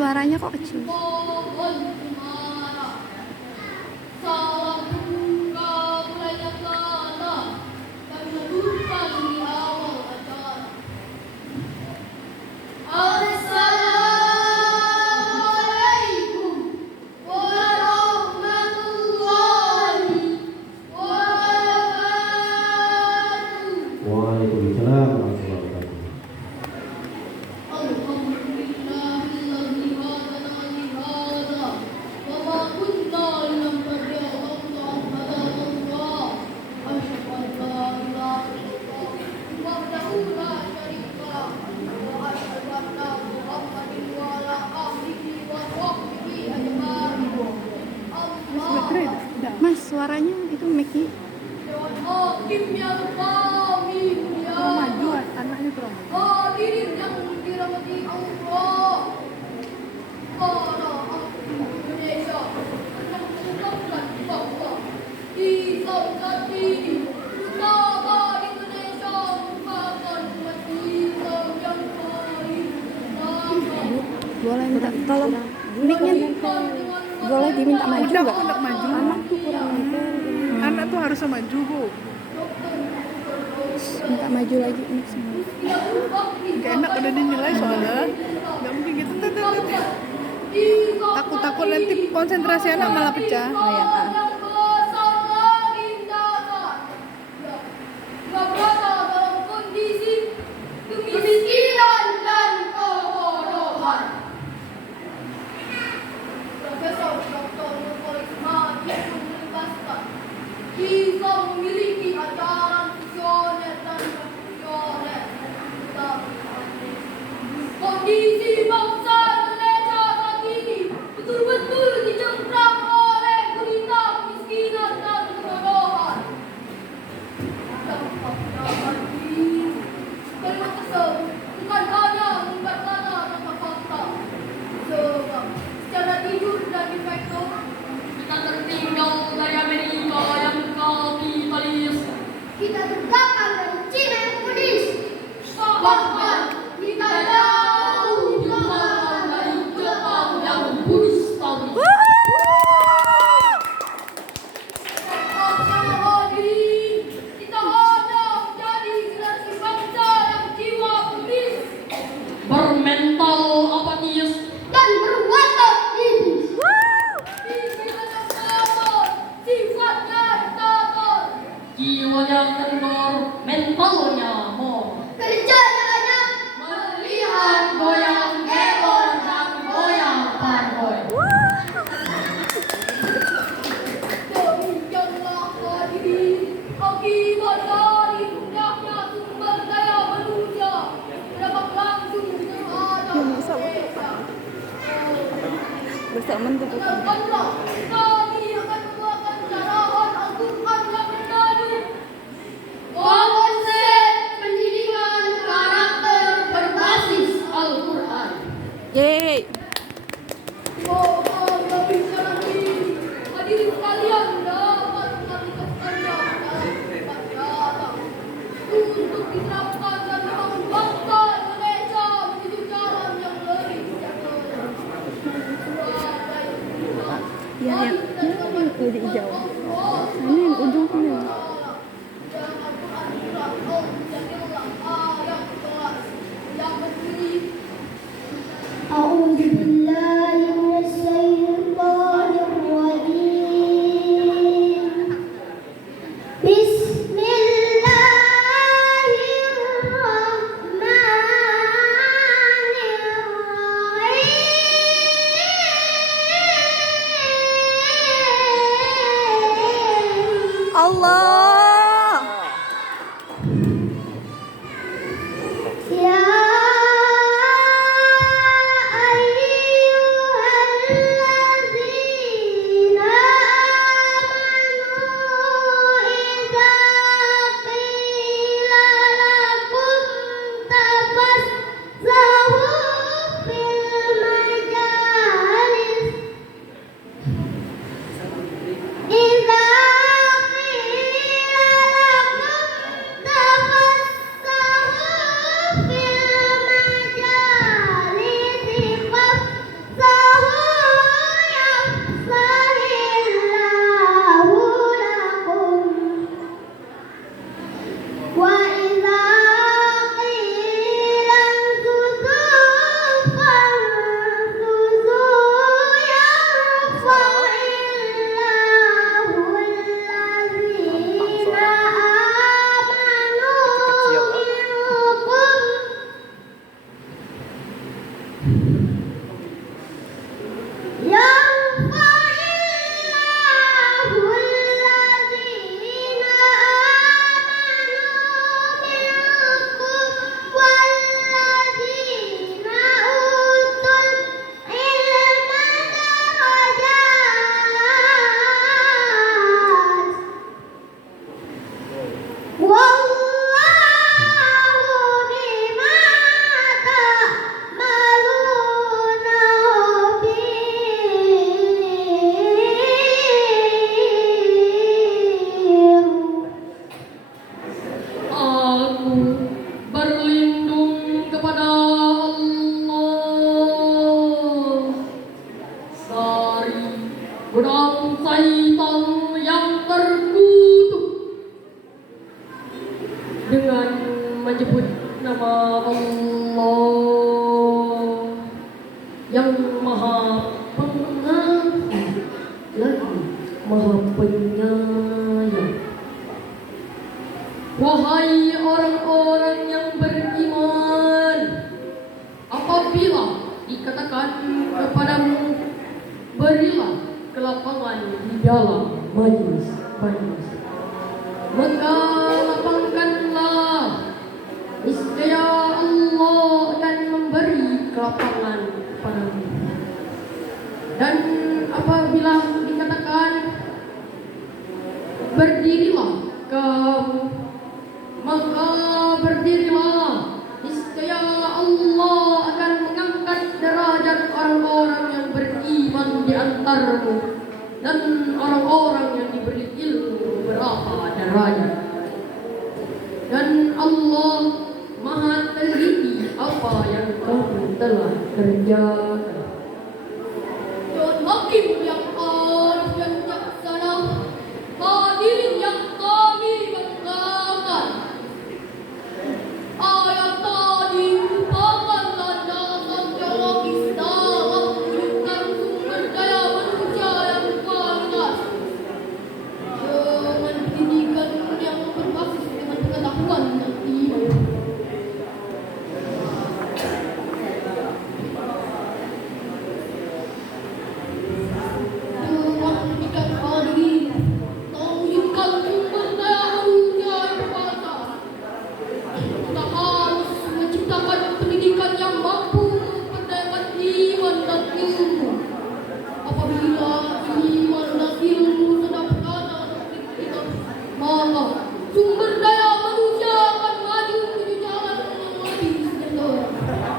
suaranya kok kecil. Waalaikumsalam warahmatullahi wabarakatuh. Mas, suaranya itu mic-nya maju, anaknya kurang maju. Hadirin yang dirahmati Allah, para Indonesia akan mengungkapkan bahwa di Saudi utama Indonesia merupakan negara yang paling pertama. boleh minta tolong mic-nya boleh diminta maju Udah, nggak? aku nggak maju. Anak tuh kurang Anak tuh harusnya maju, Bu. minta maju lagi mic semua. Gak enak udah dinilai soalnya. Gak mungkin gitu. Takut nanti konsentrasi anak malah pecah. Oh ya, Kemiskinan dan kebodohan. Profesor Dr. Nurholisman yang menegaskan kita memiliki ajaran visioner dan revolusioner. Kondisi bangsa Indonesia saat ini betul-betul dicengkram oleh gurita kemiskinan dan kebodohan. Dampaknya ini kalimat tersebut bukan hanya mengungkapkan tanpa fakta, sebab secara jujur dan de facto kita tertinggal dari Amerika yang kapitalis. Kita terbelakang dari Cina yang komunis. Bahkan kita jauh di belakang dari Jepang yang Buddhis-taois. Kita hanya menjadi generasi bangsa yang jiwa komunis, bermental apatis, dan berwatak iblis. Pikirannya kotor, sifatnya diktator, jiwanya kendor, mentalnya mau. Kerjanya hanya melihat goyang gebor dan goyang parboy. Demikianlah hadirin akibat dari rendahnya sumber daya manusia berdampak langsung terhadap Indonesia. bersama tutup. Dengarkanlah, kami akan membawakan carahan Al-Quran yang menadu konsep pendidikan karakter berbasis Al-Quran. Yeay. Semoga melalui cara ini hadirin sekalian dapat mengaplikasikannya dalam kata untuk diterapkan dan membangun bangsa Indonesia menuju jalan yang lebih sejahtera. Ya, lebih hijau. Sana yang ujung sana. أعوذ بالله من الشيطان الرجيم بسم الله الرحمن الرحيم Allah. يا أيها الذين آمنوا إذا قيل لكم تفسحوا في المجالس إذا قيل nama Allah yang maha pengampun lagi maha penyayang. Wahai orang-orang yang beriman, apabila dikatakan kepadamu berilah kelapangan di dalam majlis, maka lapangkanlah, niscaya Allah akan memberi kelapangan kepadamu. Dan apabila dikatakan berdirilah kamu, maka berdirilah, niscaya Allah akan mengangkat derajat orang-orang yang beriman di antaramu, dan orang-orang yang diberi ilmu berapa derajat. Dan Allah maha teliti apa yang kamu telah kerjakan. Tuhan Hakim yang arif dan bijaksana, hadirin yang kami banggakan. Ayat tadi merupakan landasan teologis dalam mewujudkan sumber daya manusia yang kualitas dengan pendidikan yang berbasis dengan pengetahuan dan iman. Sumber daya manusia akan maju menuju jalan yang lebih sejahtera.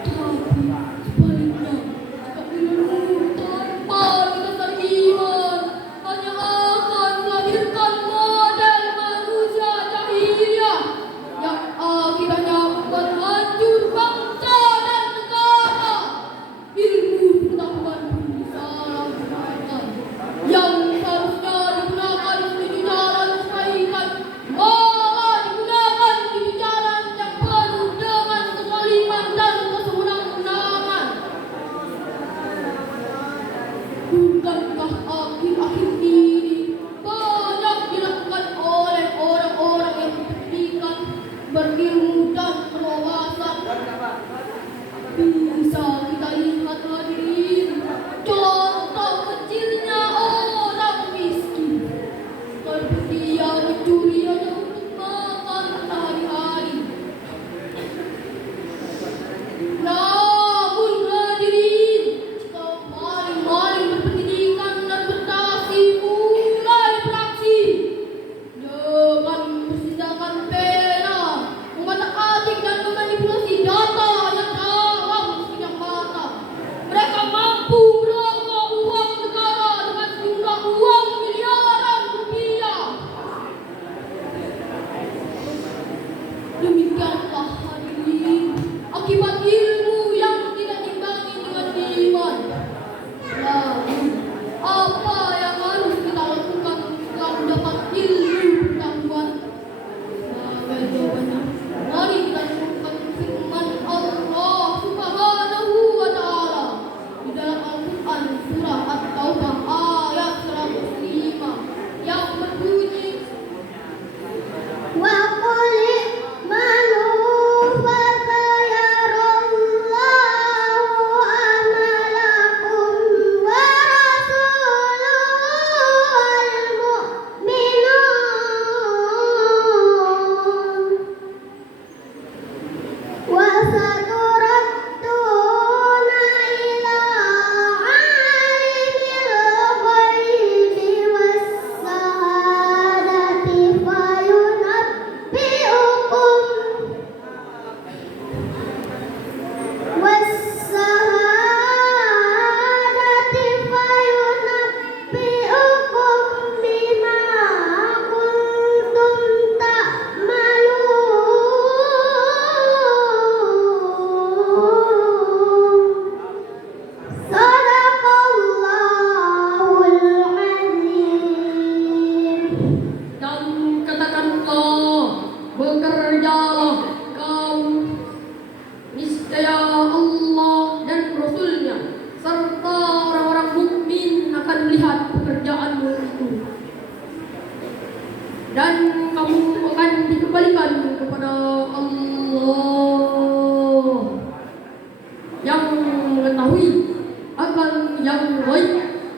Tapi sebaliknya, jika ilmu tanpa dasar iman hanya akan melahirkan model manusia jahiliyah yang akhirnya membuat hancur bangsa dan negara. Ilmu pengetahuan pun disalahgunakan, yang seharusnya digunakan menuju jalan kebaikan malah digunakan menuju jalan yang penuh dengan kezaliman dan kesewenang-wenangan. Bukankah akhir-akhir ini banyak dilakukan oleh orang-orang yang berpendidikan, berilmu dan berwawasan? Bisa kita lihat hadirin contoh kecilnya orang miskin, walaupun dia mencuri hanya untuk makan sehari-hari. Namun hadirin, jika maling-maling berpendidikan dan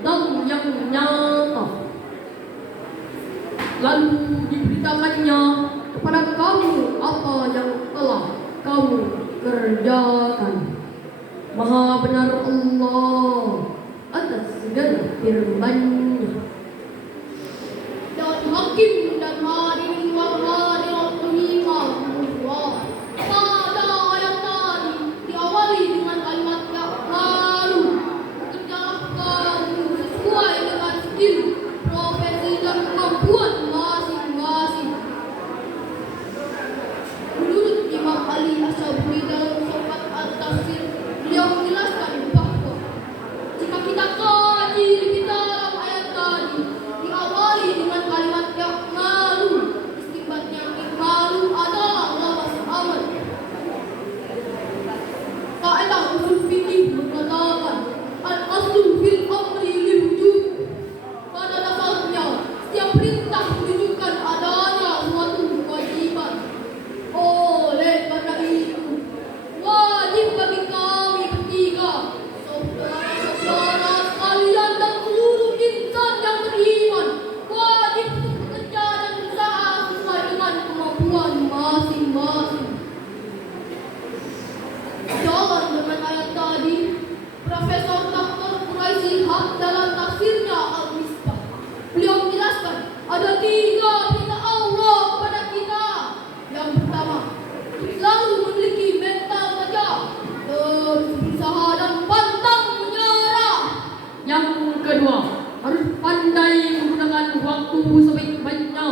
dan yang nyata. Lalu diberitakannya kepada kamu apa yang telah kamu kerjakan. Maha benar Allah atas segala firman-Nya. Dan hakim dan hadirin rahimahullah. Pada ayat tadi diawali dengan kalimat yang lalu. Kerjalah kamu sesuai dengan skill, profesi dan kemampuan masing-masing. Menurut Imam Ali Asy'aburi dalam Sokat At-Tafsir, beliau menjelaskan bahwa jika kita kaji lebih dalam ayat tadi, diawali dengan kalimat yang malu. Istimbatnya malu adalah lawas amal. Kaidah usul fikih mengatakan al-aslu fil amri lil wujub. Pada dasarnya, setiap perintah menunjukkan adanya suatu kewajiban. Oleh karena itu, wajib bagi kami bertiga, saudara-saudara sekalian dan seluruh insan yang beriman, wajib untuk bekerja dan berusaha sesuai dengan kemampuan masing-masing. Jalan dengan ayat tadi, Profesor Dr. Quraisy Haq dalam tafsirnya Al-Misbah, beliau menjelaskan ada 3 perintah Allah kepada kita. Yang pertama, selalu memiliki mental tajam, terus berusaha dan pantang menyerah. Yang kedua, harus pandai menggunakan waktu sebaik-baiknya